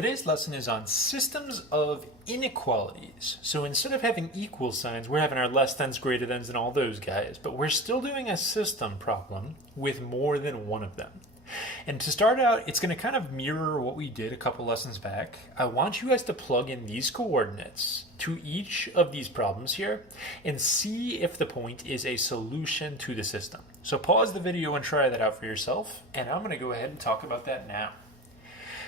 Today's lesson is on systems of inequalities. So instead of having equal signs, we're having our less thans, greater thans, and all those guys, but we're still doing a system problem with more than one of them. And to start out, it's going to kind of mirror what we did a couple lessons back. I want you guys to plug in these coordinates to each of these problems here and see if the point is a solution to the system. So pause the video and try that out for yourself, and I'm going to go ahead and talk about that now.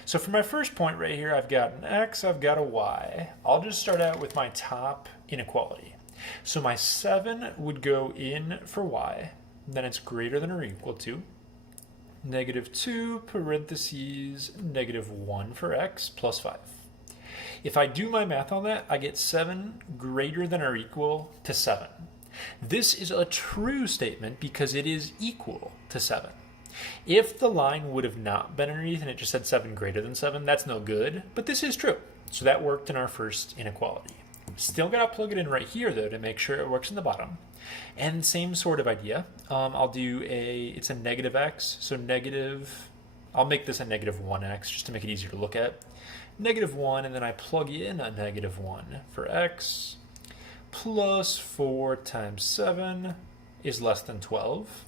So for my first point right here, I've got an x, I've got a y. I'll just start out with my top inequality. So my 7 would go in for y, then it's greater than or equal to -2 parentheses -1 for x plus 5. If I do my math on that, I get 7 greater than or equal to 7. This is a true statement because it is equal to 7. If the line would have not been underneath and it just said 7 greater than 7, that's no good, but this is true. So that worked in our first inequality. Still got to plug it in right here though to make sure it works in the bottom. And same sort of idea. I'll do it's a negative x, so I'll make this a -1x just to make it easier to look at. -1, and then I plug in a -1 for x, plus 4 times 7 is less than 12.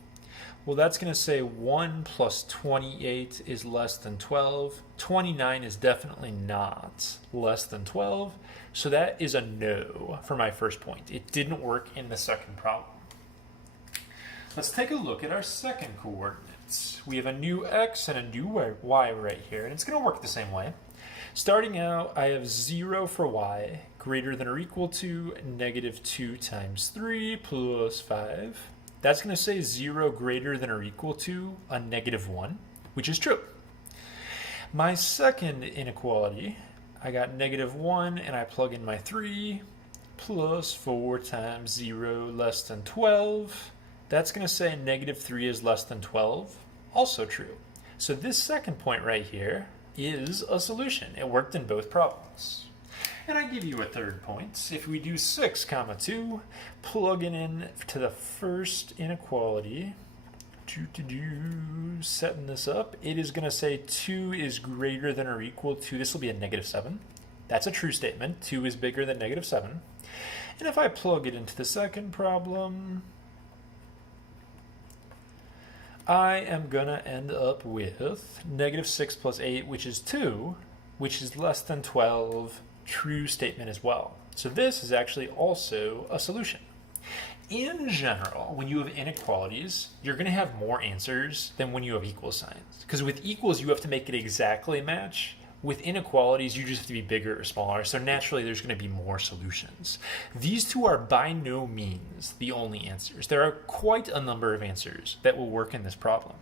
Well, that's going to say 1 plus 28 is less than 12. 29 is definitely not less than 12. So that is a no for my first point. It didn't work in the second problem. Let's take a look at our second coordinates. We have a new x and a new y right here, and it's going to work the same way. Starting out, I have 0 for y, greater than or equal to -2 times 3 plus 5. That's going to say 0 greater than or equal to a -1, which is true. My second inequality, I got -1 and I plug in my 3 plus 4 times 0 less than 12. That's going to say -3 is less than 12, also true. So this second point right here is a solution. It worked in both problems. And I give you a third point. If we do 6, 2, plugging in to the first inequality, setting this up, it is going to say 2 is greater than or equal to, this will be a -7. That's a true statement. 2 is bigger than -7. And if I plug it into the second problem, I am going to end up with -6 plus 8, which is 2, which is less than 12. True statement as well. So this is actually also a solution. In general, when you have inequalities, you're going to have more answers than when you have equal signs. Because with equals, you have to make it exactly match. With inequalities, you just have to be bigger or smaller. So naturally, there's going to be more solutions. These two are by no means the only answers. There are quite a number of answers that will work in this problem.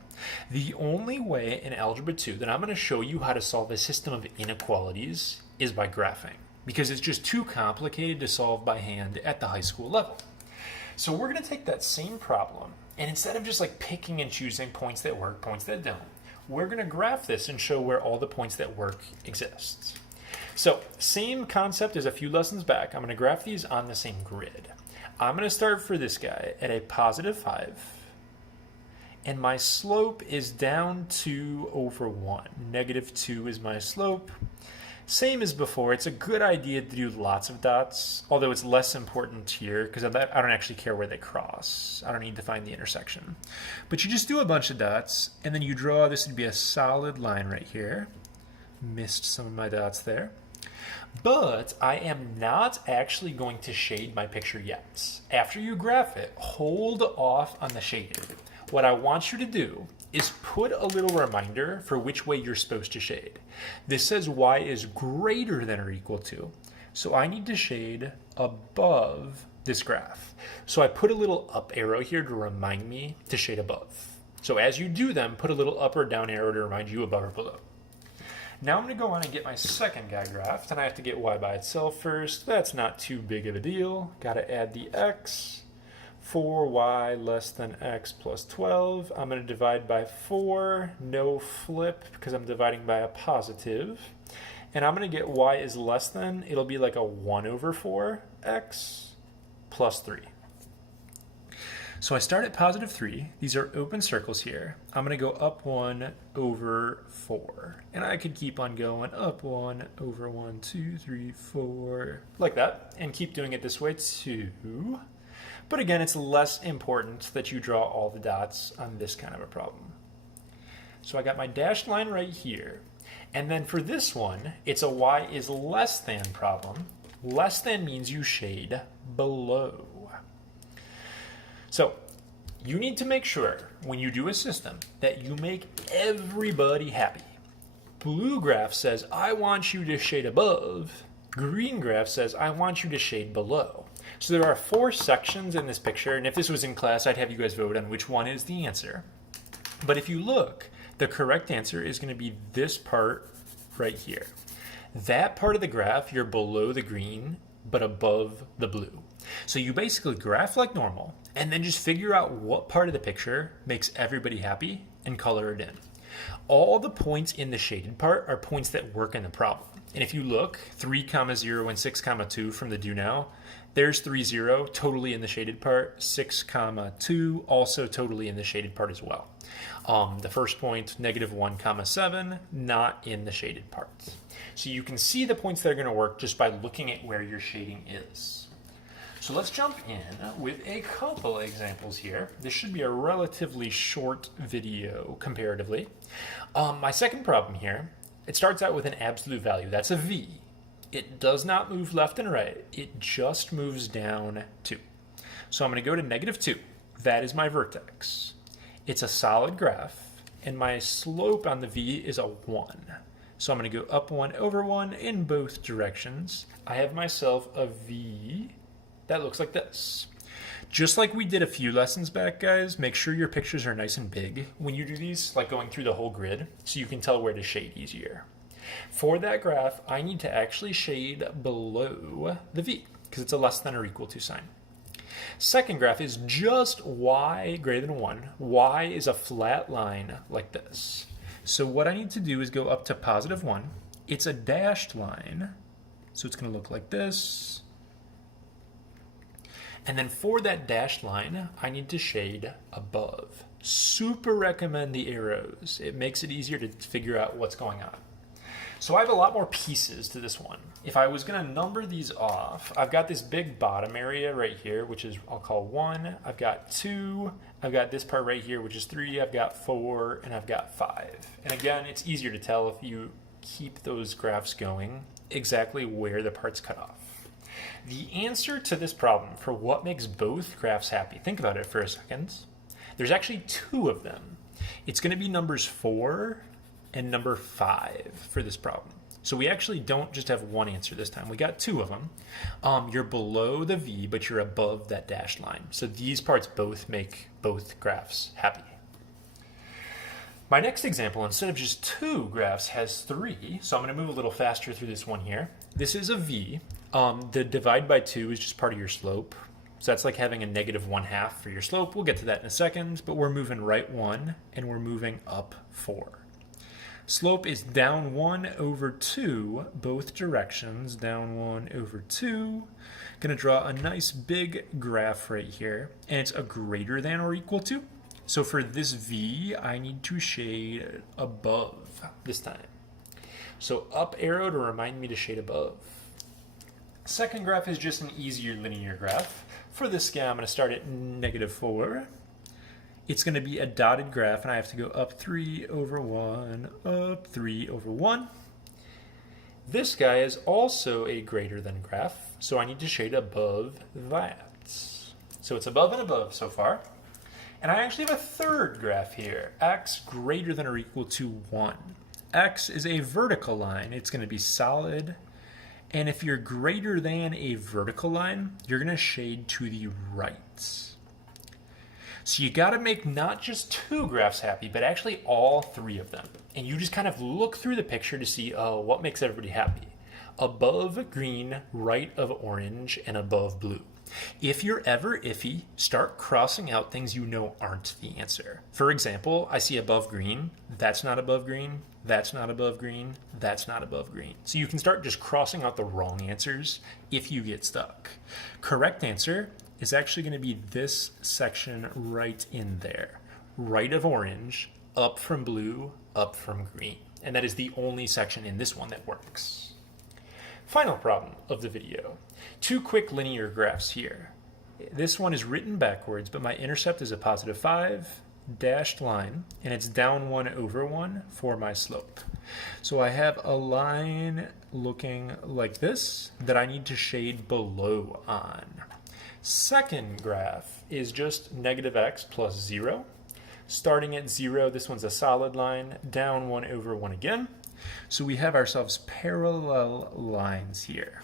The only way in Algebra 2 that I'm going to show you how to solve a system of inequalities is by graphing, because it's just too complicated to solve by hand at the high school level. So we're going to take that same problem, and instead of just like picking and choosing points that work, points that don't, we're going to graph this and show where all the points that work exist. So same concept as a few lessons back. I'm going to graph these on the same grid. I'm going to start for this guy at a +5, and my slope is down 2 over 1. -2 is my slope. Same as before, it's a good idea to do lots of dots, although it's less important here because I don't actually care where they cross. I don't need to find the intersection. But you just do a bunch of dots, and then you draw, this would be a solid line right here. Missed some of my dots there. But I am not actually going to shade my picture yet. After you graph it, hold off on the shading. What I want you to do is put a little reminder for which way you're supposed to shade. This says y is greater than or equal to, so I need to shade above this graph. So I put a little up arrow here to remind me to shade above. So as you do them, put a little up or down arrow to remind you above or below. Now I'm going to go on and get my second guy graphed, and I have to get y by itself first. That's not too big of a deal. Got to add the x. 4y less than x plus 12. I'm going to divide by 4, no flip because I'm dividing by a positive. And I'm going to get y is less than, it'll be like a 1 over 4 x plus 3. So I start at positive 3. These are open circles here. I'm going to go up 1 over 4. And I could keep on going up 1 over 1, 2, 3, 4, like that. And keep doing it this way too. But again, it's less important that you draw all the dots on this kind of a problem. So I got my dashed line right here. And then for this one, it's a y is less than problem. Less than means you shade below. So you need to make sure when you do a system that you make everybody happy. Blue graph says, I want you to shade above. Green graph says, I want you to shade below. So there are 4 sections in this picture, and if this was in class, I'd have you guys vote on which one is the answer. But if you look, the correct answer is going to be this part right here. That part of the graph, you're below the green, but above the blue. So you basically graph like normal, and then just figure out what part of the picture makes everybody happy and color it in. All the points in the shaded part are points that work in the problem. And if you look, 3, 0, and 6, 2 from the do now, there's 3, 0, totally in the shaded part. 6, 2, also totally in the shaded part as well. The first point, -1, 7, not in the shaded parts. So you can see the points that are going to work just by looking at where your shading is. So let's jump in with a couple examples here. This should be a relatively short video comparatively. My second problem here, it starts out with an absolute value. That's a v. It does not move left and right. It just moves down 2. So I'm going to go to -2. That is my vertex. It's a solid graph, and my slope on the v is a 1. So I'm going to go up 1 over 1 in both directions. I have myself a v that looks like this. Just like we did a few lessons back, guys, make sure your pictures are nice and big when you do these, like going through the whole grid, so you can tell where to shade easier. For that graph, I need to actually shade below the v, because it's a less than or equal to sign. Second graph is just y greater than 1. Y is a flat line like this. So what I need to do is go up to +1. It's a dashed line, so it's going to look like this. And then for that dashed line, I need to shade above. Super recommend the arrows. It makes it easier to figure out what's going on. So I have a lot more pieces to this one. If I was going to number these off, I've got this big bottom area right here, which is, I'll call 1. I've got 2. I've got this part right here, which is 3. I've got 4, and I've got 5. And again, it's easier to tell if you keep those graphs going exactly where the parts cut off. The answer to this problem for what makes both graphs happy, think about it for a second. There's actually 2 of them. It's going to be numbers 4 and number 5 for this problem. So we actually don't just have one answer this time. We got 2 of them. You're below the v, but you're above that dashed line. So these parts both make both graphs happy. My next example, instead of just 2 graphs, has 3. So I'm going to move a little faster through this one here. This is a v. The divide by 2 is just part of your slope. So that's like having a -1/2 for your slope. We'll get to that in a second, but we're moving right 1 and we're moving up 4. Slope is down 1 over 2, both directions, down 1 over 2. Gonna draw a nice big graph right here, and it's a greater than or equal to. So for this v, I need to shade above this time. So up arrow to remind me to shade above. Second graph is just an easier linear graph. For this guy, I'm going to start at -4. It's going to be a dotted graph, and I have to go up 3 over 1, up 3 over 1. This guy is also a greater than graph, so I need to shade above that. So it's above and above so far. And I actually have a third graph here, x greater than or equal to 1. X is a vertical line. It's going to be solid. And if you're greater than a vertical line, you're going to shade to the right. So you got to make not just 2 graphs happy, but actually all 3 of them. And you just kind of look through the picture to see, oh, what makes everybody happy? Above green, right of orange, and above blue. If you're ever iffy, start crossing out things you know aren't the answer. For example, I see above green, that's not above green, that's not above green, that's not above green. So you can start just crossing out the wrong answers if you get stuck. Correct answer is actually going to be this section right in there. Right of orange, up from blue, up from green. And that is the only section in this one that works. Final problem of the video. 2 quick linear graphs here. This one is written backwards, but my intercept is a positive 5 dashed line, and it's down 1 over 1 for my slope. So I have a line looking like this that I need to shade below on. Second graph is just negative x plus 0. Starting at 0, this one's a solid line, down 1 over 1 again. So we have ourselves parallel lines here.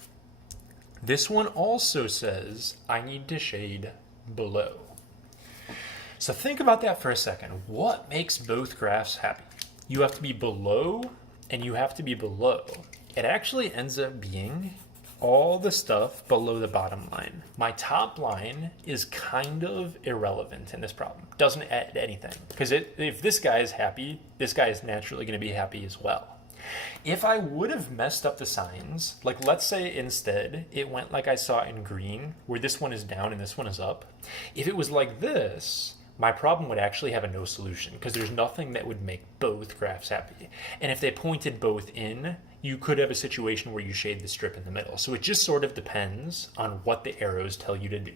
This one also says I need to shade below. So think about that for a second. What makes both graphs happy? You have to be below and you have to be below. It actually ends up being all the stuff below the bottom line. My top line is kind of irrelevant in this problem. Doesn't add anything. Because if this guy is happy, this guy is naturally going to be happy as well. If I would have messed up the signs, like let's say instead it went like I saw in green, where this one is down and this one is up. If it was like this, my problem would actually have a no solution because there's nothing that would make both graphs happy. And if they pointed both in, you could have a situation where you shade the strip in the middle. So it just sort of depends on what the arrows tell you to do.